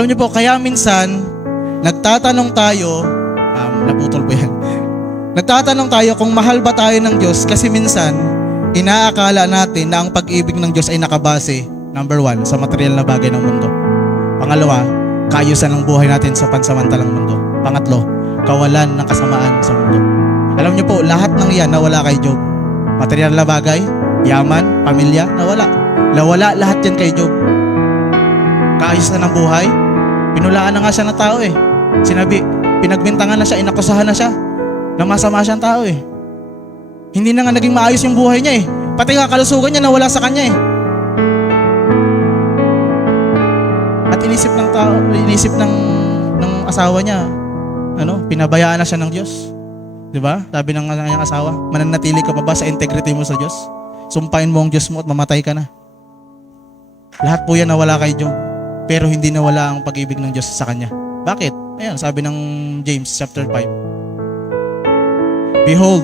Alam niyo po, kaya minsan, nagtatanong tayo, naputol po yan. Nagtatanong tayo kung mahal ba tayo ng Diyos kasi minsan, inaakala natin na ang pag-ibig ng Diyos ay nakabase, number 1, sa material na bagay ng mundo. Pangalawa, kaayusan ng buhay natin sa pansamantalang mundo. Pangatlo, kawalan ng kasamaan sa mundo. Alam niyo po, lahat ng yan nawala kay Job. Material na bagay, yaman, pamilya, nawala. Nawala lahat yan kay Job. Kaayusan ng buhay, pinulaan na nga siya ng tao eh. Sinabi, pinagbintangan na siya, inakusahan na siya na masama siyang tao eh. Hindi na nga naging maayos yung buhay niya eh. Pati nga kalusugan niya nawala sa kanya eh. At inisip ng tao, inisip ng asawa niya, pinabayaan na siya ng Diyos. 'Di ba? Sabi ng kanyang asawa, mananatili ka pa ba sa integrity mo sa Diyos? Sumpain mo ang Diyos mo at mamatay ka na. Lahat po yan nawala kay Job. Pero hindi nawala ang pag-ibig ng Diyos sa kanya. Bakit? Ayan, sabi ng James chapter 5. Behold,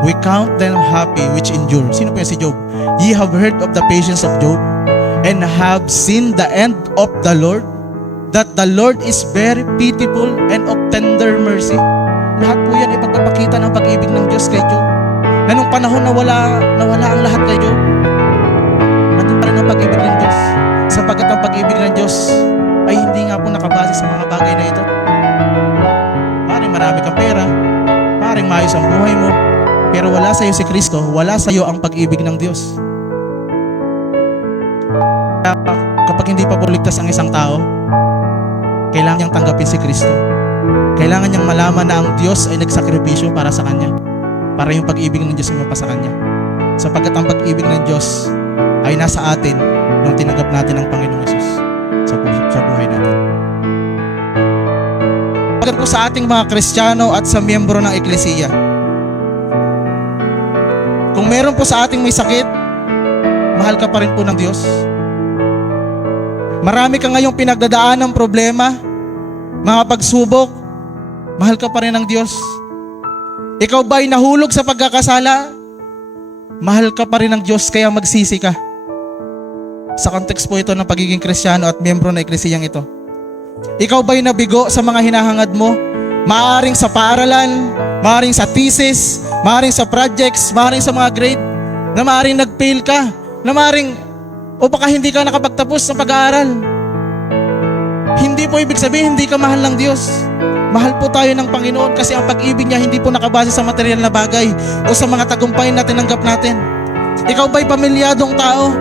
we count them happy which endure. Sino po yan si Job? Ye have heard of the patience of Job, and have seen the end of the Lord, that the Lord is very pitiful and of tender mercy. Lahat po yan ipagpapakita ng pag-ibig ng Diyos kay Job. Na nung panahon nawala ang lahat kay Job, nandun pa rin ang pag-ibig ng Diyos. Sapagkat ang pag-ibig ng Diyos ay hindi nga po nakabase sa mga bagay na ito. Maring marami kang pera, maring maayos ang buhay mo, pero wala sa iyo si Kristo, wala sa iyo ang pag-ibig ng Diyos. Kapag hindi pa po ligtas ang isang tao, kailangan niyang tanggapin si Kristo. Kailangan niyang malaman na ang Diyos ay nagsakripisyo para sa kanya, para yung pag-ibig ng Diyos ay mapasa kanya. Sapagkat ang pag-ibig ng Diyos ay nasa atin nung tinanggap natin ang Panginoong Hesus sa buhay natin. Pagkat po sa ating mga Kristiyano at sa miyembro ng Eklesiya, kung meron po sa ating may sakit, mahal ka pa rin po ng Diyos. Marami ka ngayong pinagdadaan ng problema, mga pagsubok, mahal ka pa rin ng Diyos. Ikaw ba'y nahulog sa pagkakasala? Mahal ka pa rin ng Diyos, kaya magsisi ka. Sa context po ito ng pagiging Kristiyano at miyembro ng Eklesiyang ito. Ikaw ba'y nabigo sa mga hinahangad mo? Maaring sa paaralan, maaring sa thesis, maaring sa projects, maaring sa mga grade, na maaring nag-fail ka, na maaring o baka hindi ka nakapagtapos ng pag-aaral. Hindi po ibig sabihin hindi ka mahal ng Diyos. Mahal po tayo ng Panginoon kasi ang pag-ibig niya hindi po nakabase sa material na bagay o sa mga tagumpay na tinanggap natin. Ikaw ba'y pamilyadong tao?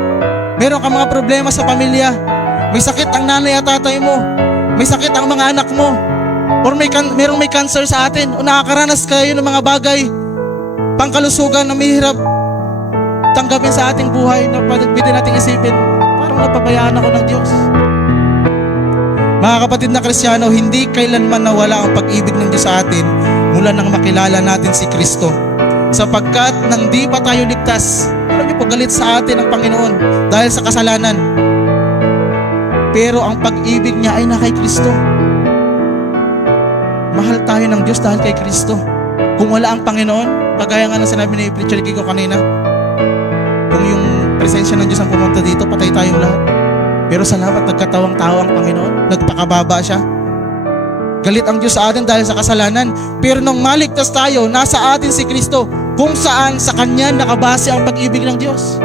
Meron ka mga problema sa pamilya. May sakit ang nanay at tatay mo. May sakit ang mga anak mo. Or merong may cancer sa atin. O nakakaranas kayo ng mga bagay, pangkalusugan na mahirap tanggapin sa ating buhay na pwede nating isipin, parang napabayaan ako ng Diyos. Mga kapatid na Kristiyano, hindi kailanman nawala ang pag-ibig ng Diyos sa atin mula nang makilala natin si Kristo. Sapagkat nang di pa tayo ligtas, alam niyo po, galit sa atin ang Panginoon dahil sa kasalanan. Pero ang pag-ibig niya ay na kay Kristo. Mahal tayo ng Diyos dahil kay Kristo. Kung wala ang Panginoon, kagaya nga ng sinabi ni Preacher Kiko kanina, kung yung presensya ng Diyos ang pumunta dito, patay tayong lahat. Pero salamat, nagkatawang tao ang Panginoon, nagpakababa siya. Galit ang Diyos sa atin dahil sa kasalanan, pero nung maligtas tayo, nasa atin si Kristo, kung saan sa Kanya nakabase ang pag-ibig ng Diyos.